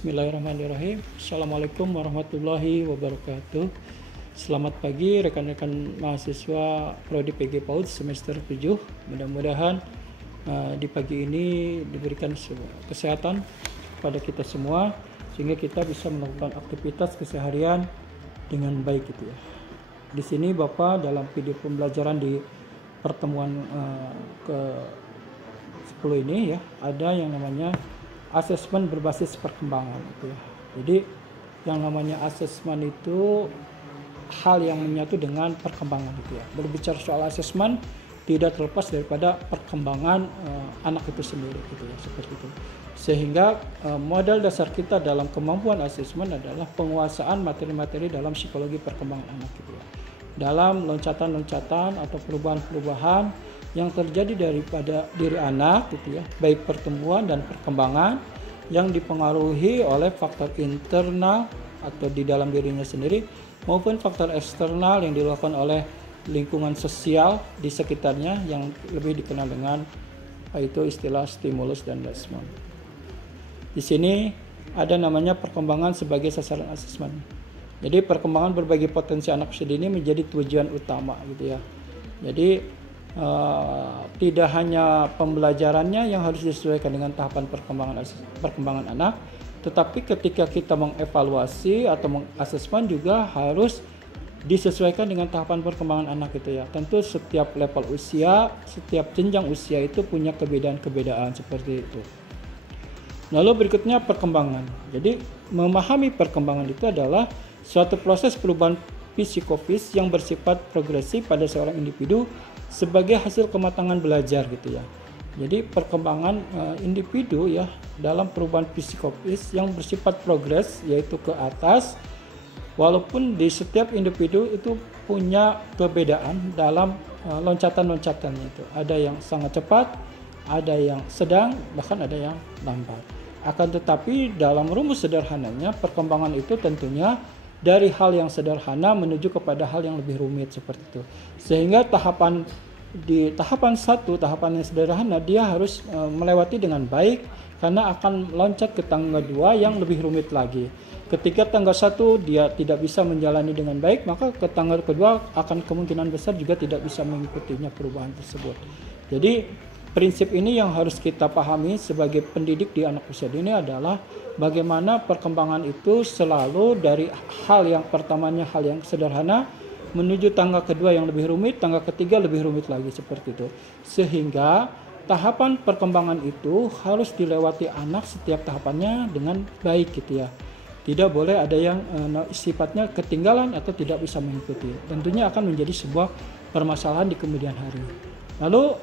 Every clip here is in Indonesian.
Bismillahirrahmanirrahim. Assalamualaikum warahmatullahi wabarakatuh. Selamat pagi rekan-rekan mahasiswa Prodi PG PAUD semester 7. Mudah-mudahan di pagi ini diberikan kesehatan kepada kita semua sehingga kita bisa melakukan aktivitas keseharian dengan baik gitu ya. Di sini Bapak dalam video pembelajaran di pertemuan ke 10 ini ya, ada yang namanya asesmen berbasis perkembangan gitu ya. Jadi yang namanya asesmen itu hal yang menyatu dengan perkembangan gitu ya. Berbicara soal asesmen tidak terlepas daripada perkembangan anak itu sendiri gitu ya, seperti itu. Sehingga modal dasar kita dalam kemampuan asesmen adalah penguasaan materi-materi dalam psikologi perkembangan anak gitu ya. Dalam loncatan-loncatan atau perubahan-perubahan yang terjadi daripada diri anak gitu ya, baik pertumbuhan dan perkembangan yang dipengaruhi oleh faktor internal atau di dalam dirinya sendiri maupun faktor eksternal yang dilakukan oleh lingkungan sosial di sekitarnya yang lebih dikenal dengan itu istilah stimulus dan respon. Di sini ada namanya perkembangan sebagai sasaran asesmen. Jadi perkembangan berbagai potensi anak usia dini menjadi tujuan utama gitu ya. Jadi tidak hanya pembelajarannya yang harus disesuaikan dengan tahapan perkembangan anak, tetapi ketika kita mengevaluasi atau mengasesmen juga harus disesuaikan dengan tahapan perkembangan anak itu ya. Tentu setiap level usia, setiap jenjang usia itu punya kebedaan-kebedaan seperti itu. Lalu berikutnya perkembangan. Jadi memahami perkembangan itu adalah suatu proses perubahan psikofis yang bersifat progresif pada seorang individu sebagai hasil kematangan belajar gitu ya. Jadi perkembangan individu ya dalam perubahan psikofis yang bersifat progres yaitu ke atas, walaupun di setiap individu itu punya kebedaan dalam loncatan-loncatannya itu. Ada yang sangat cepat, ada yang sedang, bahkan ada yang lambat. Akan tetapi dalam rumus sederhananya perkembangan itu tentunya dari hal yang sederhana menuju kepada hal yang lebih rumit seperti itu. Sehingga tahapan yang sederhana dia harus melewati dengan baik karena akan loncat ke tangga 2 yang lebih rumit lagi. Ketika tangga 1 dia tidak bisa menjalani dengan baik, maka ke tangga kedua akan kemungkinan besar juga tidak bisa mengikutinya perubahan tersebut. Jadi prinsip ini yang harus kita pahami sebagai pendidik di anak usia dini adalah bagaimana perkembangan itu selalu dari hal yang pertamanya hal yang sederhana menuju tangga kedua yang lebih rumit, tangga ketiga lebih rumit lagi seperti itu. Sehingga tahapan perkembangan itu harus dilewati anak setiap tahapannya dengan baik gitu ya. Tidak boleh ada yang sifatnya ketinggalan atau tidak bisa mengikuti. Tentunya akan menjadi sebuah permasalahan di kemudian hari. Lalu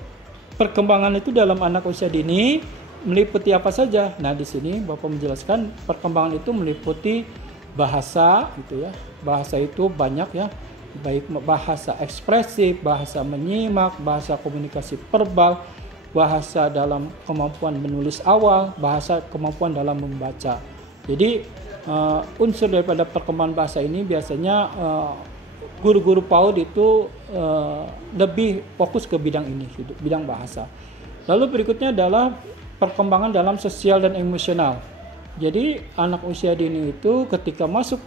perkembangan itu dalam anak usia dini meliputi apa saja? Nah, di sini Bapak menjelaskan perkembangan itu meliputi bahasa gitu ya. Bahasa itu banyak ya, baik bahasa ekspresif, bahasa menyimak, bahasa komunikasi verbal, bahasa dalam kemampuan menulis awal, bahasa kemampuan dalam membaca. Jadi unsur daripada perkembangan bahasa ini biasanya guru-guru PAUD itu lebih fokus ke bidang ini, bidang bahasa. Lalu berikutnya adalah perkembangan dalam sosial dan emosional. Jadi anak usia dini itu ketika masuk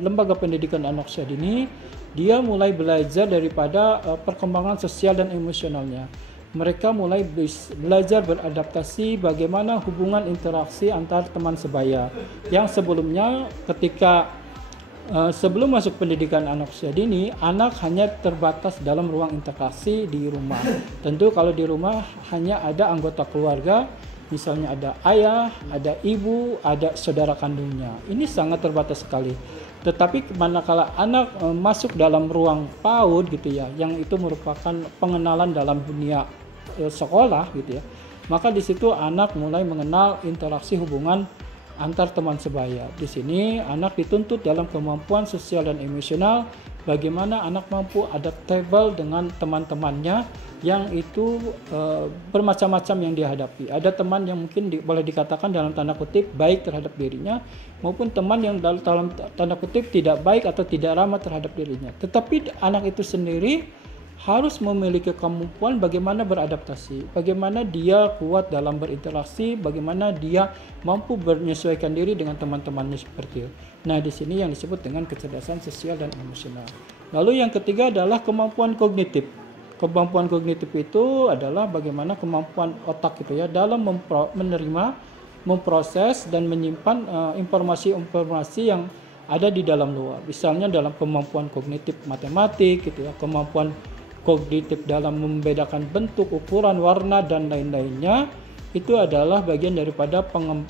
lembaga pendidikan anak usia dini, dia mulai belajar daripada perkembangan sosial dan emosionalnya. Mereka mulai belajar beradaptasi bagaimana hubungan interaksi antar teman sebaya. Yang sebelumnya ketika sebelum masuk pendidikan anak usia dini, anak hanya terbatas dalam ruang interaksi di rumah. Tentu kalau di rumah hanya ada anggota keluarga, misalnya ada ayah, ada ibu, ada saudara kandungnya. Ini sangat terbatas sekali. Tetapi manakala anak masuk dalam ruang PAUD gitu ya, yang itu merupakan pengenalan dalam dunia sekolah gitu ya, maka di situ anak mulai mengenal interaksi hubungan antar teman sebaya. Di sini anak dituntut dalam kemampuan sosial dan emosional, bagaimana anak mampu adaptable dengan teman-temannya yang itu bermacam-macam yang dihadapi. Ada teman yang mungkin boleh dikatakan dalam tanda kutip baik terhadap dirinya, maupun teman yang dalam tanda kutip tidak baik atau tidak ramah terhadap dirinya. Tetapi anak itu sendiri harus memiliki kemampuan bagaimana beradaptasi, bagaimana dia kuat dalam berinteraksi, bagaimana dia mampu menyesuaikan diri dengan teman-temannya seperti itu. Nah, di sini yang disebut dengan kecerdasan sosial dan emosional. Lalu yang ketiga adalah kemampuan kognitif. Kemampuan kognitif itu adalah bagaimana kemampuan otak gitu ya dalam menerima, memproses dan menyimpan informasi-informasi yang ada di dalam luar. Misalnya dalam kemampuan kognitif matematik gitu ya, kemampuan kognitif dalam membedakan bentuk, ukuran, warna dan lain-lainnya, itu adalah bagian daripada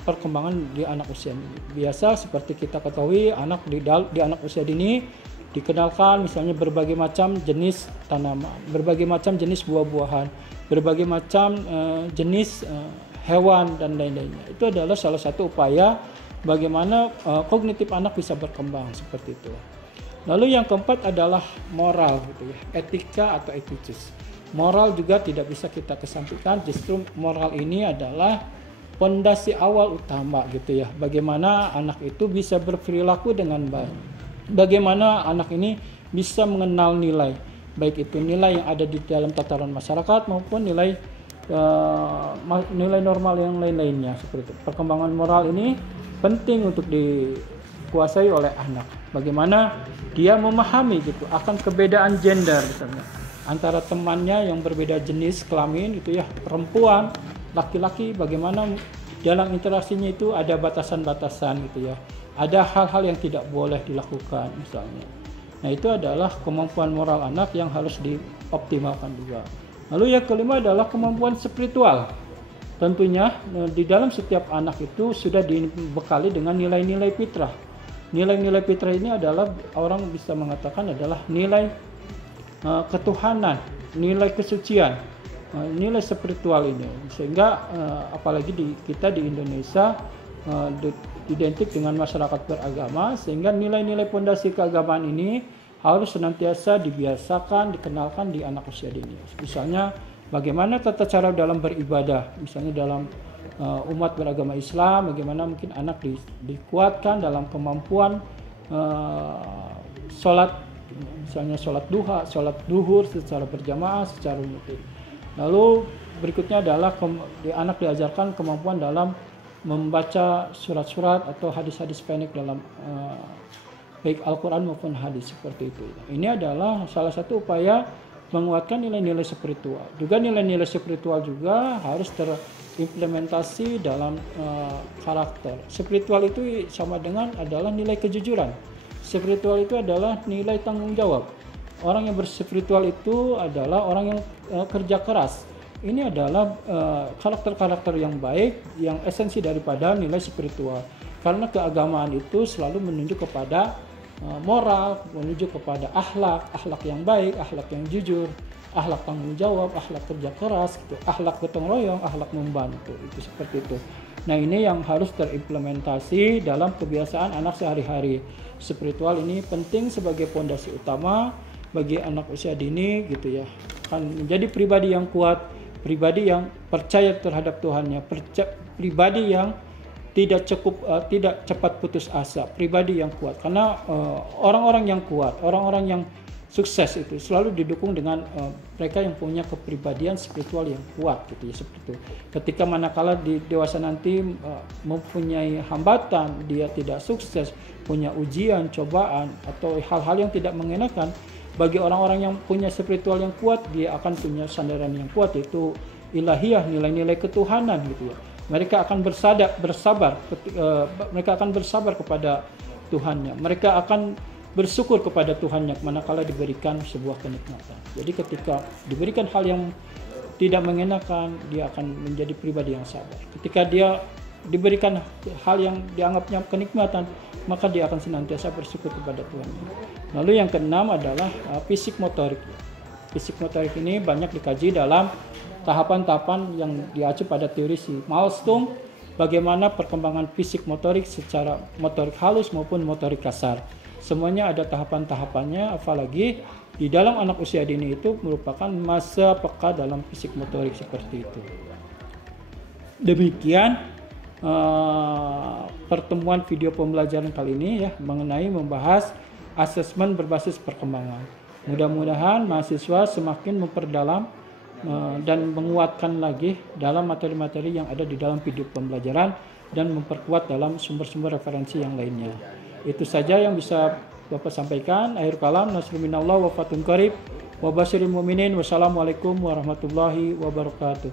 perkembangan di anak usia dini. Biasa seperti kita ketahui anak di anak usia dini dikenalkan misalnya berbagai macam jenis tanaman, berbagai macam jenis buah-buahan, berbagai macam jenis hewan dan lain-lainnya. Itu adalah salah satu upaya bagaimana kognitif anak bisa berkembang seperti itu. Lalu yang keempat adalah moral gitu ya, etika atau etis. Moral juga tidak bisa kita kesampingkan, justru moral ini adalah pondasi awal utama gitu ya. Bagaimana anak itu bisa berperilaku dengan baik. Bagaimana anak ini bisa mengenal nilai, baik itu nilai yang ada di dalam tataran masyarakat maupun nilai normal yang lain-lainnya seperti itu. Perkembangan moral ini penting untuk dikuasai oleh anak. Bagaimana dia memahami gitu akan perbedaan gender misalnya antara temannya yang berbeda jenis kelamin gitu ya, perempuan, laki-laki, bagaimana dalam interaksinya itu ada batasan-batasan gitu ya. Ada hal-hal yang tidak boleh dilakukan misalnya. Nah, itu adalah kemampuan moral anak yang harus dioptimalkan juga. Lalu yang kelima adalah kemampuan spiritual. Tentunya di dalam setiap anak itu sudah dibekali dengan nilai-nilai fitrah. Nilai-nilai fitrah ini adalah orang bisa mengatakan adalah nilai ketuhanan, nilai kesucian, nilai spiritual ini. Sehingga apalagi kita di Indonesia identik dengan masyarakat beragama, sehingga nilai-nilai pondasi keagamaan ini harus senantiasa dibiasakan, dikenalkan di anak usia dini. Misalnya bagaimana tata cara dalam beribadah, misalnya dalam umat beragama Islam, bagaimana mungkin anak dikuatkan dalam kemampuan sholat, misalnya sholat duha, sholat duhur secara berjamaah, secara rutin. Lalu berikutnya adalah anak diajarkan kemampuan dalam membaca surat-surat atau hadis-hadis pendek dalam baik Al-Quran maupun hadis seperti itu. Ini adalah salah satu upaya menguatkan nilai-nilai spiritual. Juga nilai-nilai spiritual juga harus terimplementasi dalam karakter. Spiritual itu sama dengan adalah nilai kejujuran. Spiritual itu adalah nilai tanggung jawab. Orang yang berspiritual itu adalah orang yang kerja keras. Ini adalah karakter-karakter yang baik, yang esensi daripada nilai spiritual. Karena keagamaan itu selalu menunjuk kepada moral, menunjuk kepada akhlak yang baik, akhlak yang jujur, akhlak tanggung jawab, akhlak kerja keras, gitu, akhlak gotong royong, akhlak membantu, itu seperti itu. Nah, ini yang harus terimplementasi dalam kebiasaan anak sehari-hari. Spiritual ini penting sebagai pondasi utama bagi anak usia dini, gitu ya. Kan menjadi pribadi yang kuat, pribadi yang percaya terhadap Tuhannya, pribadi yang tidak cepat putus asa, pribadi yang kuat. Karena orang-orang yang kuat, orang-orang yang sukses itu selalu didukung dengan mereka yang punya kepribadian spiritual yang kuat gitu ya, seperti itu. Ketika manakala di dewasa nanti mempunyai hambatan, dia tidak sukses, punya ujian, cobaan atau hal-hal yang tidak mengenakan, bagi orang-orang yang punya spiritual yang kuat, dia akan punya sandaran yang kuat, yaitu ilahiyah, nilai-nilai ketuhanan gitu ya. Mereka akan mereka akan bersabar kepada Tuhannya. Mereka akan bersyukur kepada Tuhannya manakala diberikan sebuah kenikmatan. Jadi ketika diberikan hal yang tidak mengenakan, dia akan menjadi pribadi yang sabar. Ketika dia diberikan hal yang dianggapnya kenikmatan, maka dia akan senantiasa bersyukur kepada Tuhan. Lalu yang keenam adalah fisik motorik. Fisik motorik ini banyak dikaji dalam tahapan-tahapan yang diacu pada teori si Malmström, bagaimana perkembangan fisik motorik secara motorik halus maupun motorik kasar. Semuanya ada tahapan-tahapannya, apalagi di dalam anak usia dini itu merupakan masa peka dalam fisik motorik seperti itu. Demikian pertemuan video pembelajaran kali ini ya, mengenai membahas asesmen berbasis perkembangan. Mudah-mudahan mahasiswa semakin memperdalam dan menguatkan lagi dalam materi-materi yang ada di dalam video pembelajaran dan memperkuat dalam sumber-sumber referensi yang lainnya. Itu saja yang bisa Bapak sampaikan. Akhir kalam, nasrun minallah wa fatun qarib wa basyiril mu'minin. Wassalamualaikum warahmatullahi wabarakatuh.